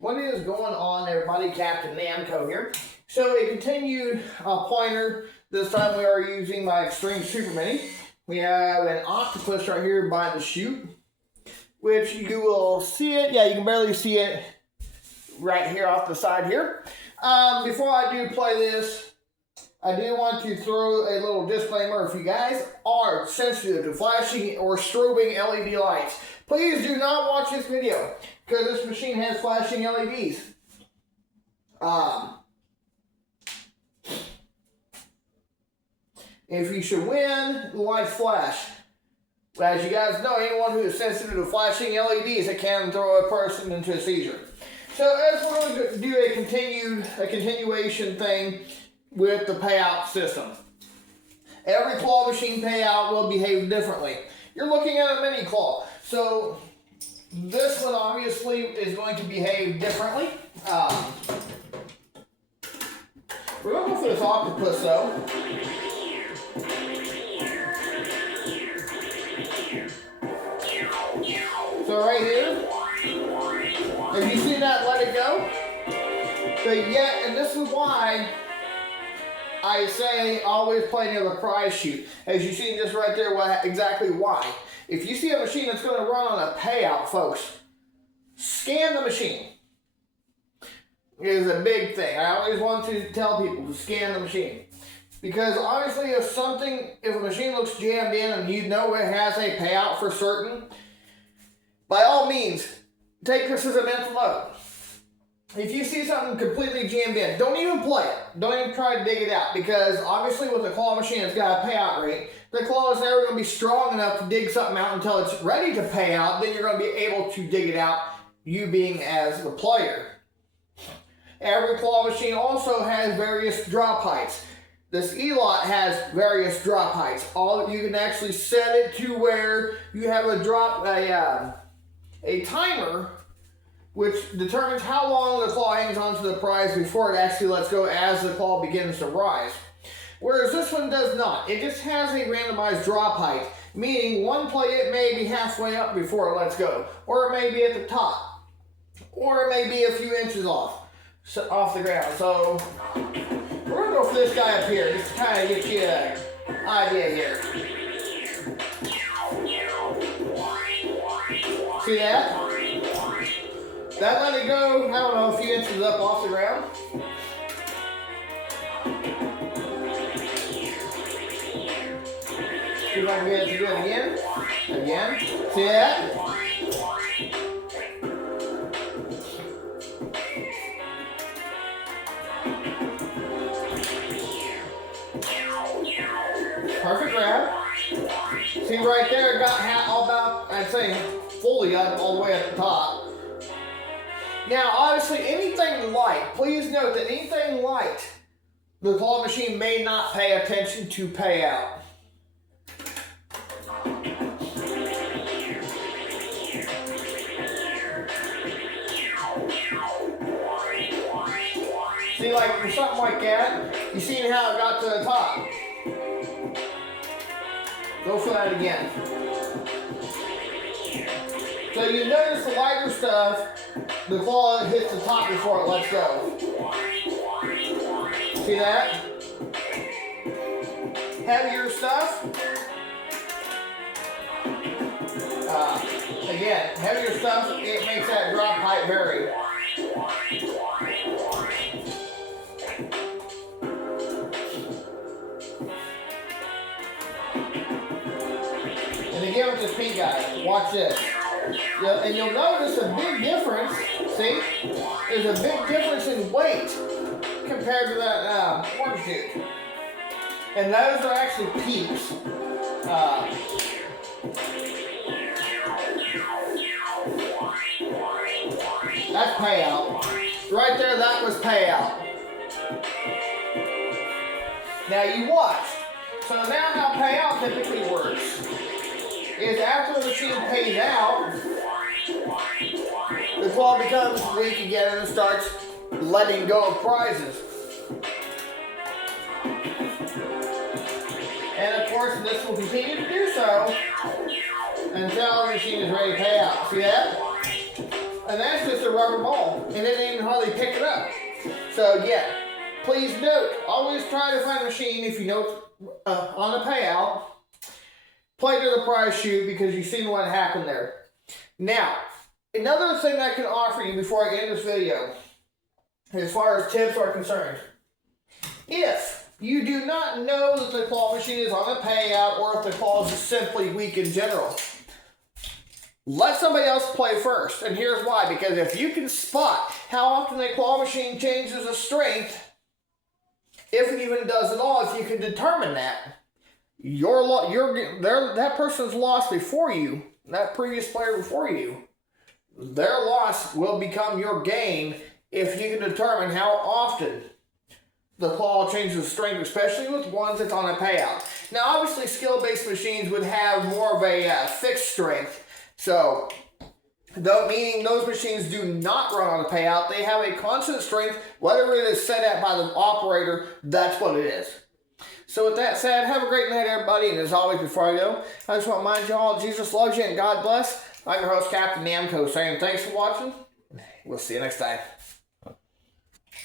What is going on, everybody? Captain Namco here. So a continued pointer. This time we are using my Extreme Super Mini. We have an octopus right here by the chute, which you will see it. Yeah, you can barely see it right here off the side here. Before I do play this, I do want to throw a little disclaimer. If you guys are sensitive to flashing or strobing LED lights, please do not watch this video, because this machine has flashing LEDs. If you should win, the lights flash. As you guys know, anyone who is sensitive to flashing LEDs, it can throw a person into a seizure. So as we're going to do a continuation thing with the payout system. Every claw machine payout will behave differently. You're looking at a mini claw. So this one obviously is going to behave differently. We're going to go for this octopus though. So right here, have you seen that let it go? But yet, and this is why I say always play near the prize chute. As you see just right there, exactly why. If you see a machine that's going to run on a payout, folks, scan the machine. It is a big thing. I always want to tell people to scan the machine. Because honestly, if a machine looks jammed in and you know it has a payout for certain, by all means, take this as a mental note. If you see something completely jammed in, don't even play it. Don't even try to dig it out. Because obviously with a claw machine that's got a payout rate, the claw is never going to be strong enough to dig something out until it's ready to pay out. Then you're going to be able to dig it out, you being as the player. Every claw machine also has various drop heights. This E-Lot has various drop heights. You can actually set it to where you have a timer which determines how long the claw hangs onto the prize before it actually lets go as the claw begins to rise. Whereas this one does not. It just has a randomized drop height, meaning one play it may be halfway up before it lets go, or it may be at the top, or it may be a few inches off the ground. So we're going to go for this guy up here, just to kind of get you an idea here. See that? That let it go, I don't know, a few inches up off the ground. See if I can get it to do it again. Again. See that? Perfect grab. See right there, it got all about, I'd say, fully all the way at the top. Now, obviously, anything light, please note that anything light, the claw machine may not pay attention to payout. See, like for something like that, you seen how it got to the top. Go for that again. So you notice the lighter stuff, the claw hits the top before it lets go. See that? Heavier stuff. Again, heavier stuff, it makes that drop height vary. And again with this pink guy, watch this. And you'll notice a big difference, see? There's a big difference in weight compared to that orange dude. And those are actually peeps. That's payout. Right there, that was payout. Now you watch. So now how payout typically works is after the machine pays out, the claw becomes weak again and starts letting go of prizes. And of course, this will continue to do so until the machine is ready to pay out. See that? And that's just a rubber ball, and it didn't even hardly pick it up. So yeah, please note, always try to find a machine if you know on a payout. Play to the prize shoot because you've seen what happened there. Now, another thing I can offer you before I end this video, as far as tips are concerned, if you do not know that the claw machine is on a payout or if the claw is just simply weak in general, let somebody else play first. And here's why. Because if you can spot how often a claw machine changes a strength, if it even does at all, if you can determine that, that person's loss before you, that previous player before you, their loss will become your gain if you can determine how often the claw changes strength, especially with ones that's on a payout. Now, obviously, skill-based machines would have more of a fixed strength. So, meaning those machines do not run on a payout. They have a constant strength. Whatever it is set at by the operator, that's what it is. So with that said, have a great night, everybody. And as always, before I go, I just want to remind you all, Jesus loves you and God bless. I'm your host, Captain Namco, saying thanks for watching. We'll see you next time.